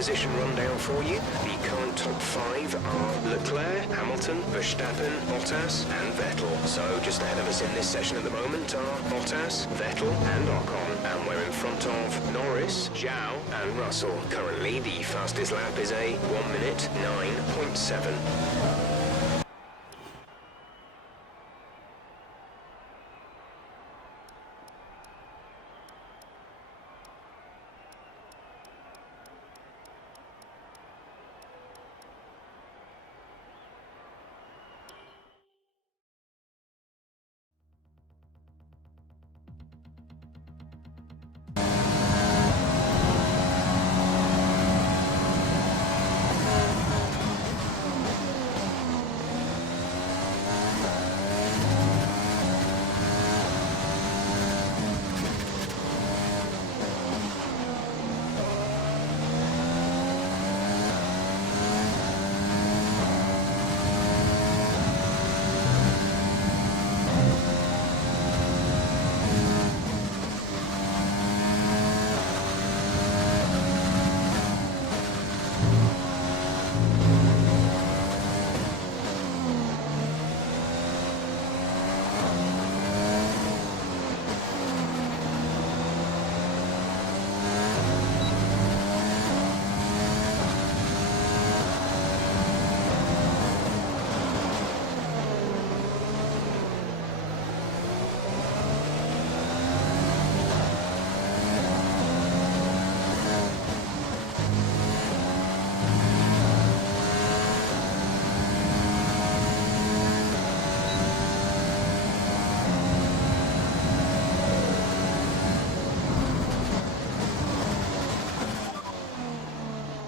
position rundown for you. The current top 5 are Leclerc, Hamilton, Verstappen, Bottas and Vettel. So just ahead of us in this session at the moment are Bottas, Vettel and Ocon. And we're in front of Norris, Zhou and Russell. Currently the fastest lap is a 1 minute 9.7.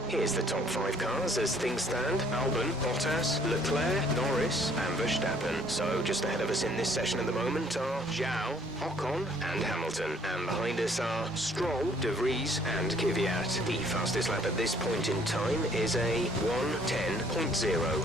Here's the top 5 cars as things stand. Albon, Bottas, Leclerc, Norris and Verstappen. So just ahead of us in this session at the moment are Zhou, Ocon and Hamilton. And behind us are Stroll, De Vries and Kvyat. The fastest lap at this point in time is a 1:10.0.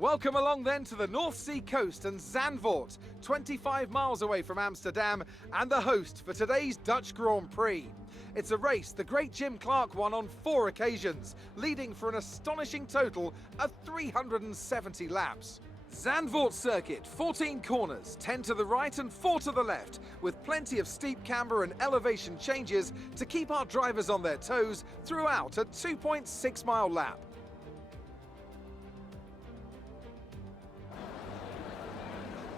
Welcome along then to the North Sea coast and Zandvoort, 25 miles away from Amsterdam, and the host for today's Dutch Grand Prix. It's a race the great Jim Clark won on 4 occasions, leading for an astonishing total of 370 laps. Zandvoort circuit, 14 corners, 10 to the right and 4 to the left, with plenty of steep camber and elevation changes to keep our drivers on their toes throughout a 2.6 mile lap.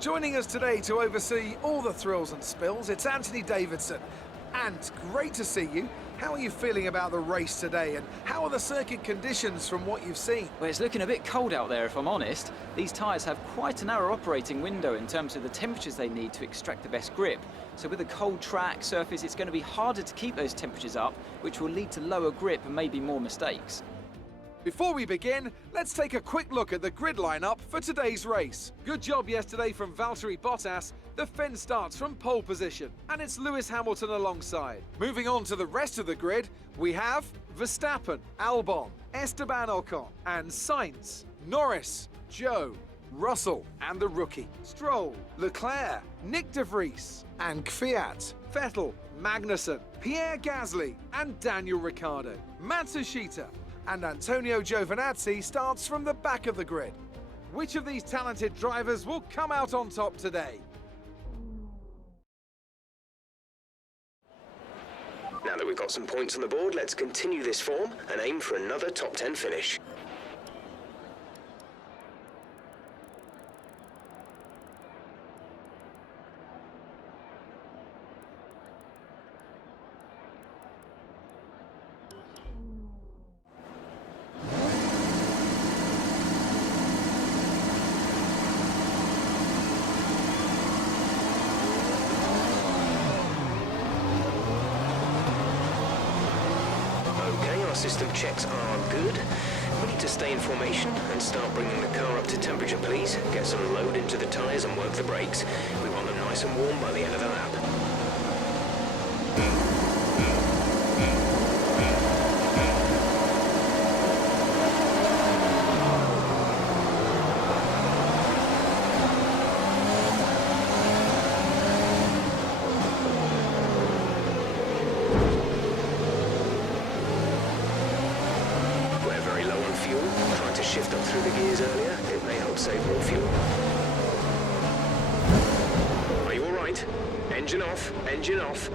Joining us today to oversee all the thrills and spills, it's Anthony Davidson. And great to see you. How are you feeling about the race today, and how are the circuit conditions from what you've seen? Well, it's looking a bit cold out there, if I'm honest. These tyres have quite a narrow operating window in terms of the temperatures they need to extract the best grip. So with a cold track surface, it's going to be harder to keep those temperatures up, which will lead to lower grip and maybe more mistakes. Before we begin, let's take a quick look at the grid lineup for today's race. Good job yesterday from Valtteri Bottas. The Finn starts from pole position, and it's Lewis Hamilton alongside. Moving on to the rest of the grid, we have Verstappen, Albon, Esteban Ocon, and Sainz, Norris, Zhou, Russell, and the rookie, Stroll, Leclerc, Nick De Vries, and Kvyat, Vettel, Magnussen, Pierre Gasly, and Daniel Ricciardo. Matsushita and Antonio Giovinazzi starts from the back of the grid. Which of these talented drivers will come out on top today? Now that we've got some points on the board, let's continue this form and aim for another top 10 finish. car system checks are good. We need to stay in formation and start bringing the car up to temperature, please. Get some load into the tyres and work the brakes. We want them nice and warm by the end of the lap. Shift up through the gears earlier. It may help save more fuel. Are you all right? Engine off. Engine off.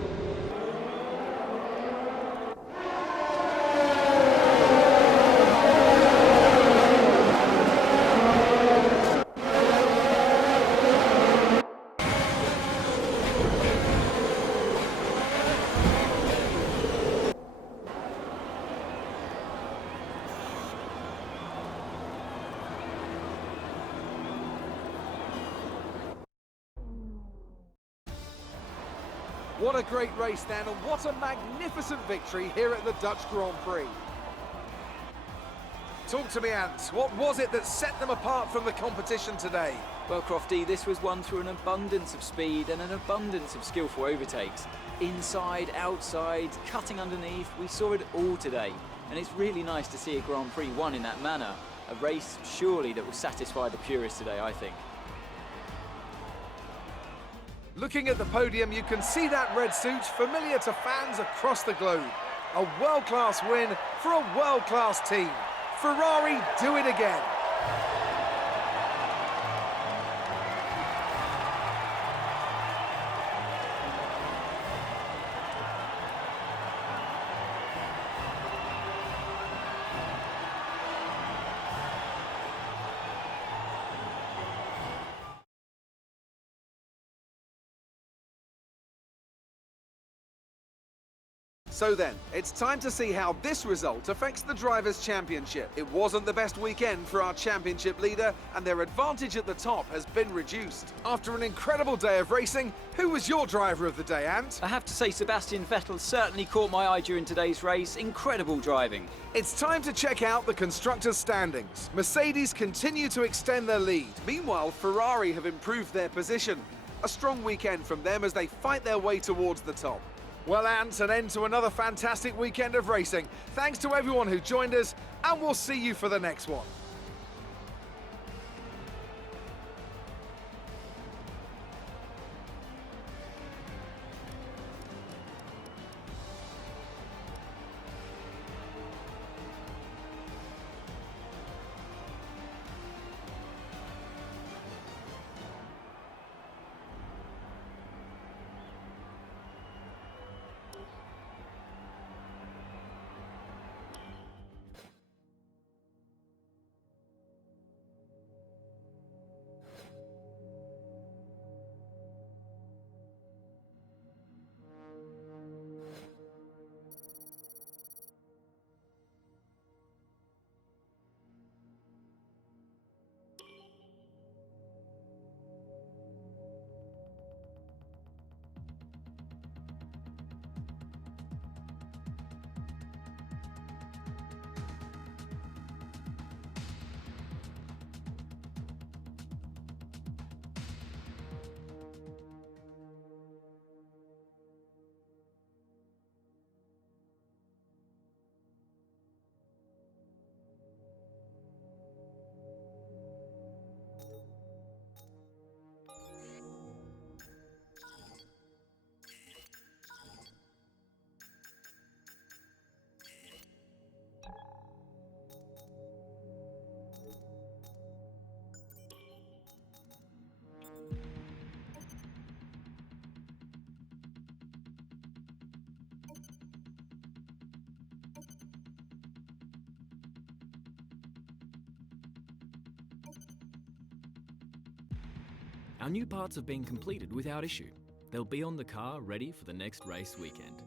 What a great race then, and what a magnificent victory here at the Dutch Grand Prix. Talk to me, Ant. What was it that set them apart from the competition today? Well, Crofty, this was won through an abundance of speed and an abundance of skillful overtakes. Inside, outside, cutting underneath, we saw it all today. And it's really nice to see a Grand Prix won in that manner. A race, surely, that will satisfy the purists today, I think. Looking at the podium, you can see that red suit familiar to fans across the globe. A world-class win for a world-class team. Ferrari do it again. So then, it's time to see how this result affects the Drivers' Championship. It wasn't the best weekend for our championship leader, and their advantage at the top has been reduced. After an incredible day of racing, who was your driver of the day, Ant? I have to say Sebastian Vettel certainly caught my eye during today's race. Incredible driving. It's time to check out the constructors' standings. Mercedes continue to extend their lead. Meanwhile, Ferrari have improved their position. A strong weekend from them as they fight their way towards the top. Well, Ant, an end to another fantastic weekend of racing. Thanks to everyone who joined us, and we'll see you for the next one. Our new parts have been completed without issue. They'll be on the car ready for the next race weekend.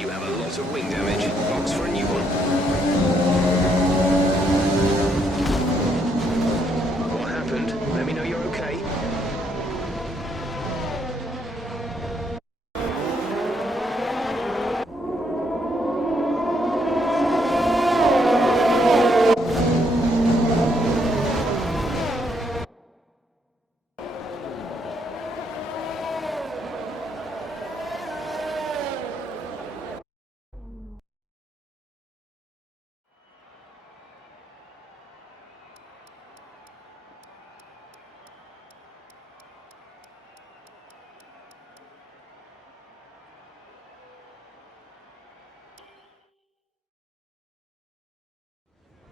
You have a lot of wing damage. Box for a new one. What happened? Let me know you're okay.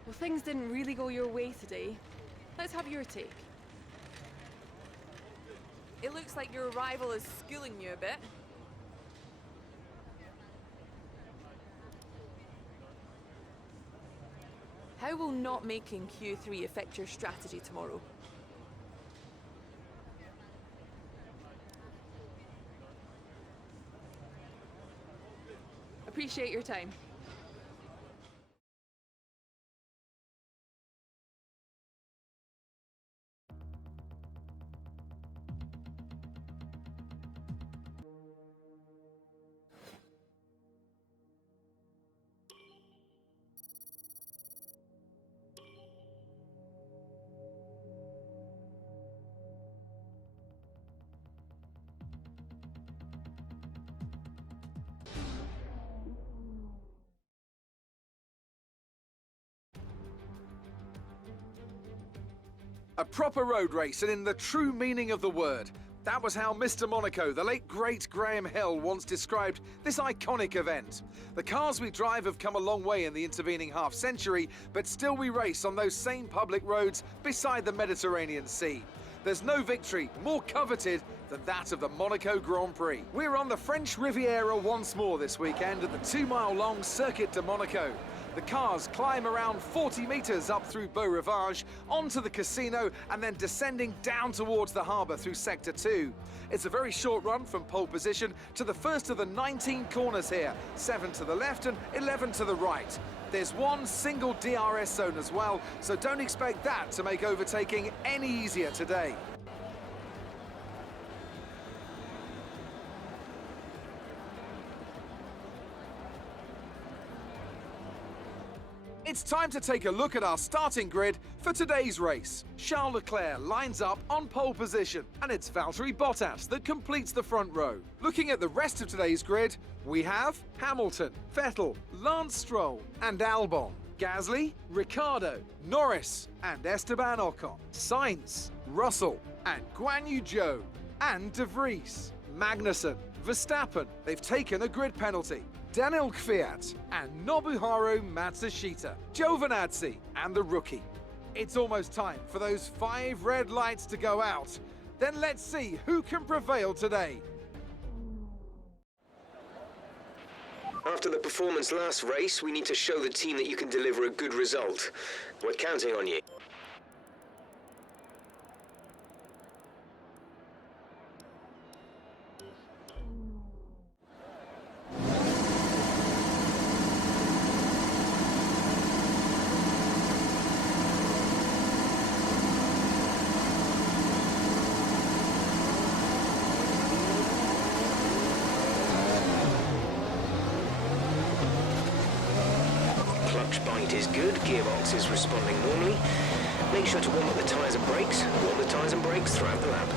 Well, things didn't really go your way today. Let's have your take. It looks like your rival is schooling you a bit. How will not making Q3 affect your strategy tomorrow? Appreciate your time. A proper road race, and in the true meaning of the word. That was how Mr. Monaco, the late great Graham Hill, once described this iconic event. The cars we drive have come a long way in the intervening half-century, but still we race on those same public roads beside the Mediterranean Sea. There's no victory more coveted than that of the Monaco Grand Prix. We're on the French Riviera once more this weekend at the 2-mile-long Circuit de Monaco. The cars climb around 40 metres up through Beau Rivage, onto the casino, and then descending down towards the harbour through Sector 2. It's a very short run from pole position to the first of the 19 corners here, 7 to the left and 11 to the right. There's one single DRS zone as well, so don't expect that to make overtaking any easier today. It's time to take a look at our starting grid for today's race. Charles Leclerc lines up on pole position, and it's Valtteri Bottas that completes the front row. Looking at the rest of today's grid, we have Hamilton, Vettel, Lance Stroll, and Albon. Gasly, Ricciardo, Norris, and Esteban Ocon. Sainz, Russell, and Guan Yu Zhou, and De Vries. Magnussen, Verstappen, they've taken a grid penalty. Daniel Kvyat and Nobuharu Matsushita, Giovinazzi and the rookie. It's almost time for those 5 red lights to go out. Then let's see who can prevail today. After the performance last race, we need to show the team that you can deliver a good result. We're counting on you. Clutch bite is good, gearbox is responding normally. Make sure to warm up the tyres and brakes. Warm the tyres and brakes throughout the lap.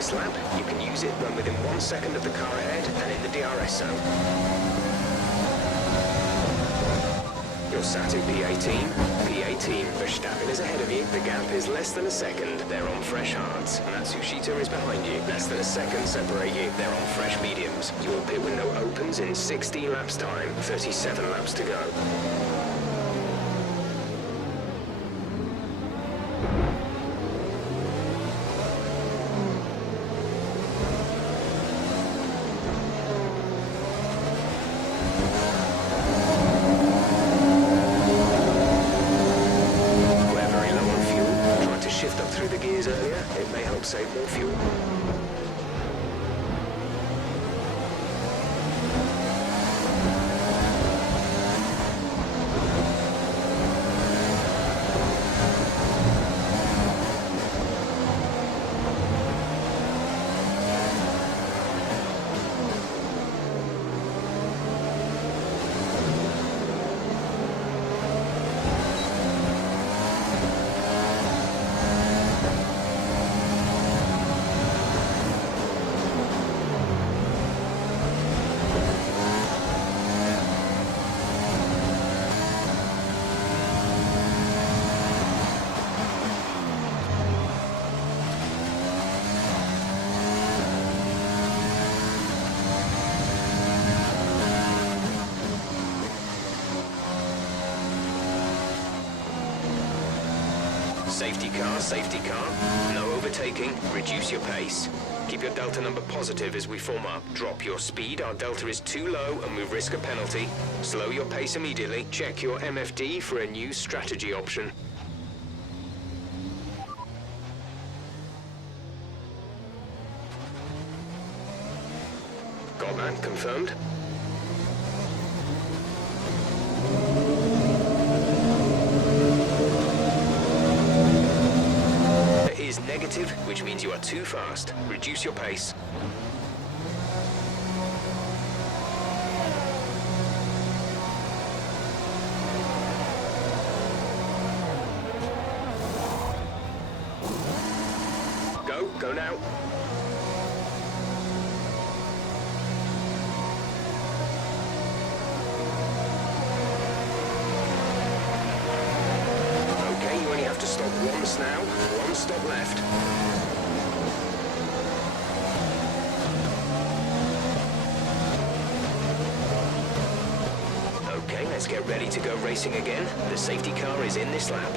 this lap. You can use it when within 1 second of the car ahead and in the DRS zone. You're sat in P18. P18, Verstappen is ahead of you. The gap is less than a second. They're on fresh hards. And Matsushita is behind you. Less than a second separate you. They're on fresh mediums. Your pit window opens in 16 laps time. 37 laps to go. Save more fuel. Safety car, no overtaking, reduce your pace. Keep your delta number positive as we form up. Drop your speed, our delta is too low and we risk a penalty. Slow your pace immediately. Check your MFD for a new strategy option. Got that confirmed? Negative, which means you are too fast. Reduce your pace. Go now. Okay, you only have to stop once now. One stop left. Okay, let's get ready to go racing again. The safety car is in this lap.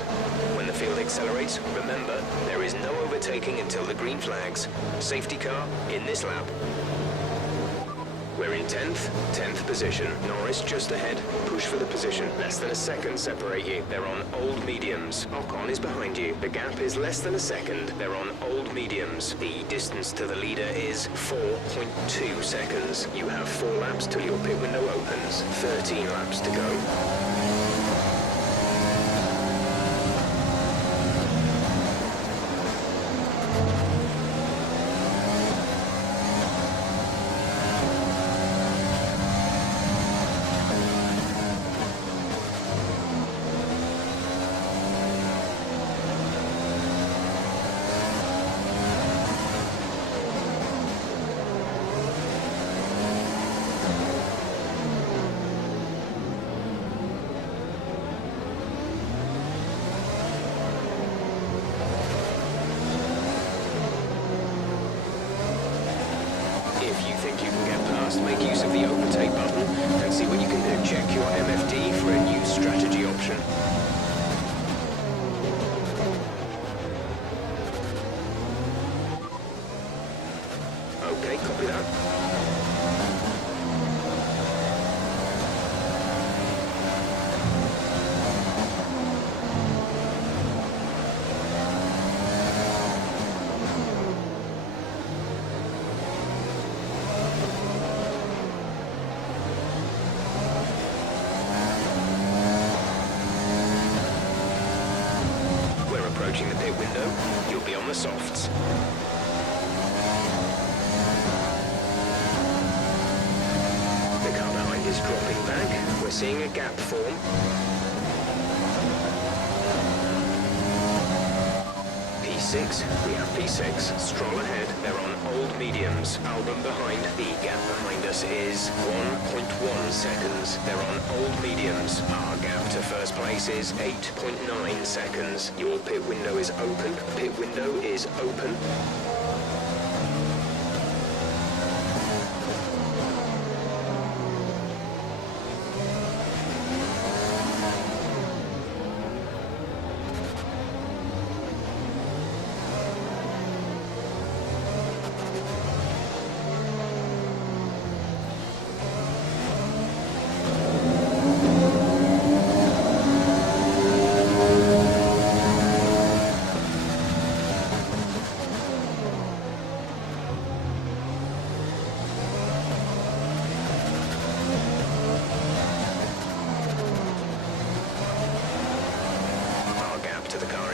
When the field accelerates, remember, there is no overtaking until the green flags. Safety car in this lap. We're in 10th position. Norris just ahead. Push for the position. Less than a second separate you. They're on old mediums. Ocon is behind you. The gap is less than a second. They're on old mediums. The distance to the leader is 4.2 seconds. You have 4 laps till your pit window opens. 13 laps to go. Make use of the overtake button and see what you can do. Check your MFD for a new strategy option. Okay, copy that. Approaching the pit window, you'll be on the softs. The car behind is dropping back. We're seeing a gap form. P6 P6, we have P6. Stroll ahead, they're on old mediums. Albon behind, the gap behind us is 1.1 seconds. They're on old mediums. Our gap to first place is 8.9 seconds. Your pit window is open. Pit window is open.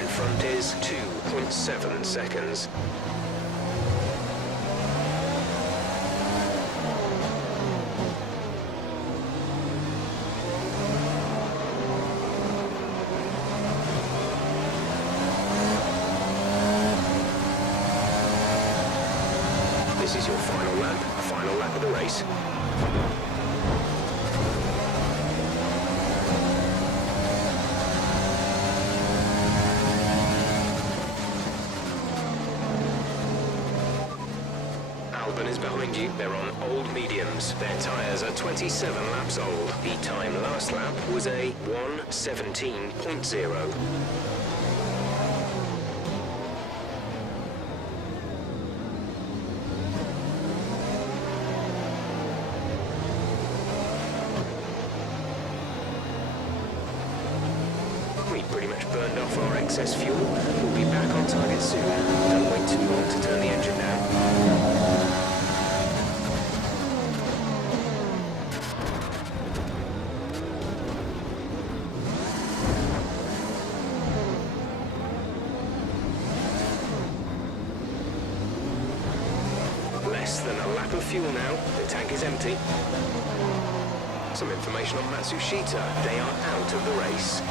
Front is 2.7 seconds. This is your final lap of the race. Albon is behind you. They're on old mediums. Their tyres are 27 laps old. The time last lap was a 1:17.0. We pretty much burned off our excess fuel. We'll be back on target soon. Don't wait too long to turn the engine down. Less than a lap of fuel now. The tank is empty. Some information on Matsushita. They are out of the race.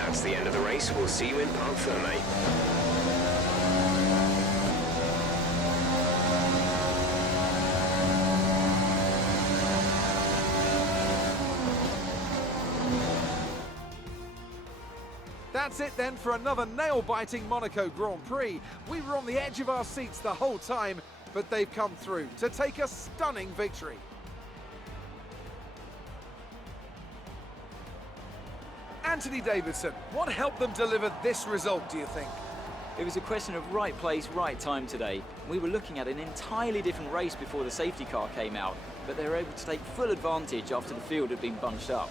That's the end of the race. We'll see you in Parc Fermé. That's it then for another nail-biting Monaco Grand Prix. We were on the edge of our seats the whole time, but they've come through to take a stunning victory. Anthony Davidson, what helped them deliver this result, do you think? It was a question of right place, right time today. We were looking at an entirely different race before the safety car came out, but they were able to take full advantage after the field had been bunched up.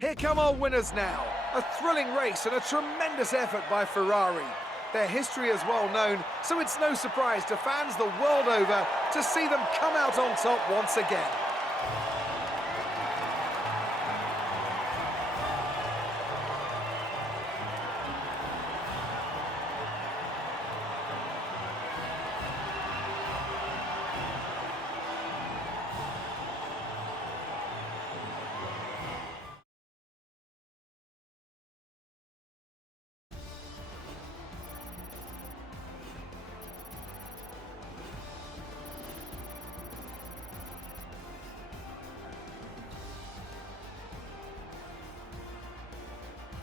Here come our winners now. A thrilling race and a tremendous effort by Ferrari. Their history is well known, so it's no surprise to fans the world over to see them come out on top once again.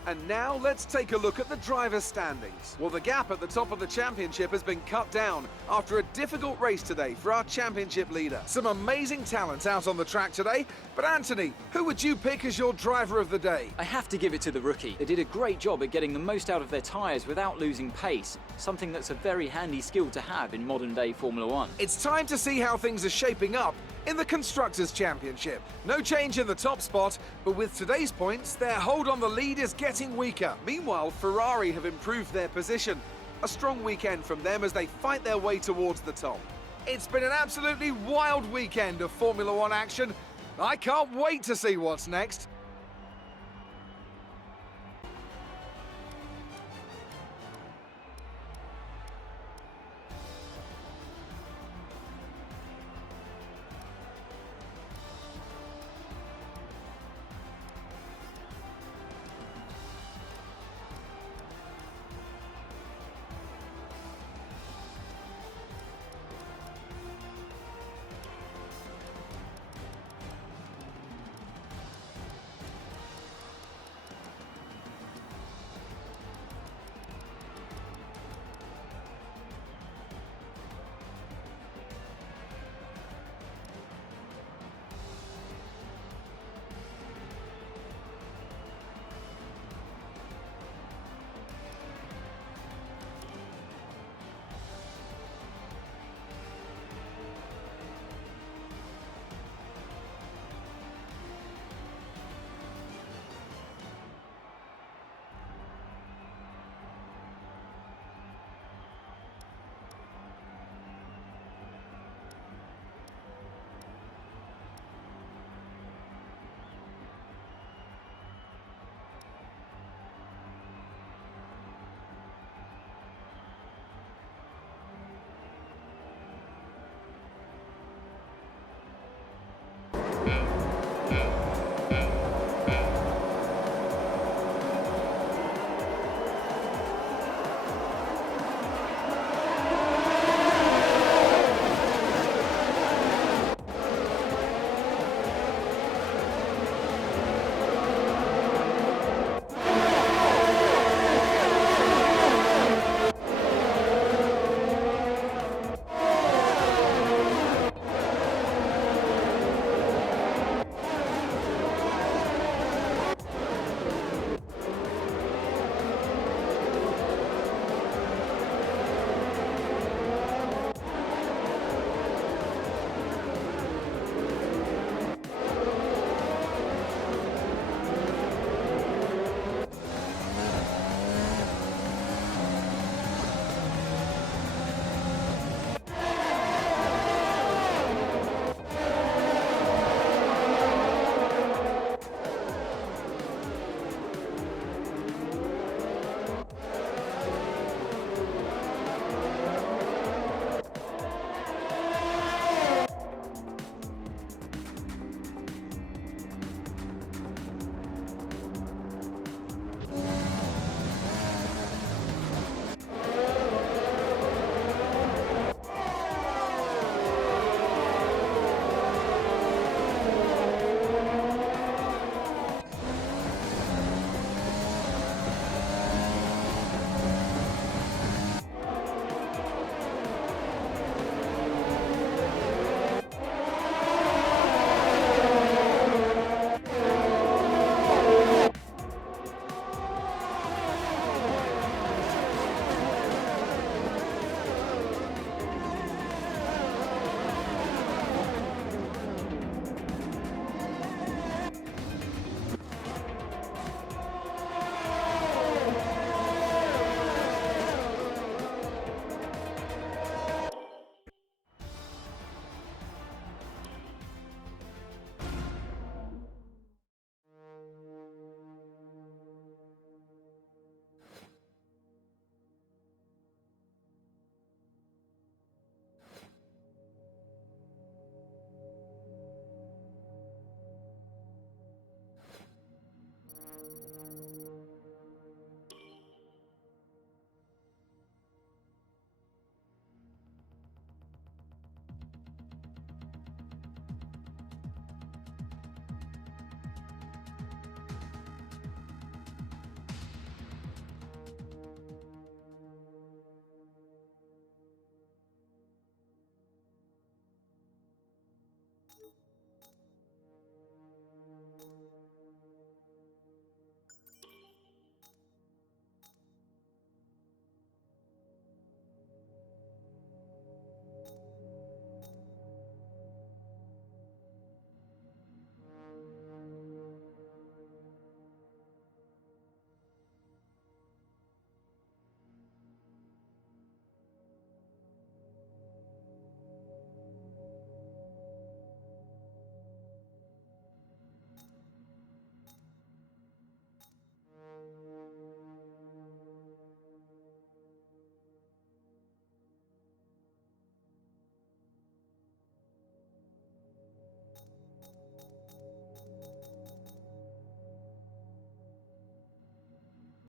And now let's take a look at the driver's standings. Well, the gap at the top of the championship has been cut down after a difficult race today for our championship leader. Some amazing talent out on the track today, but Anthony, who would you pick as your driver of the day? I have to give it to the rookie. They did a great job at getting the most out of their tyres without losing pace, something that's a very handy skill to have in modern day Formula One. It's time to see how things are shaping up In the Constructors' Championship, no change in the top spot, but with today's points, their hold on the lead is getting weaker. Meanwhile, Ferrari have improved their position. A strong weekend from them as they fight their way towards the top. It's been an absolutely wild weekend of Formula One action. I can't wait to see what's next.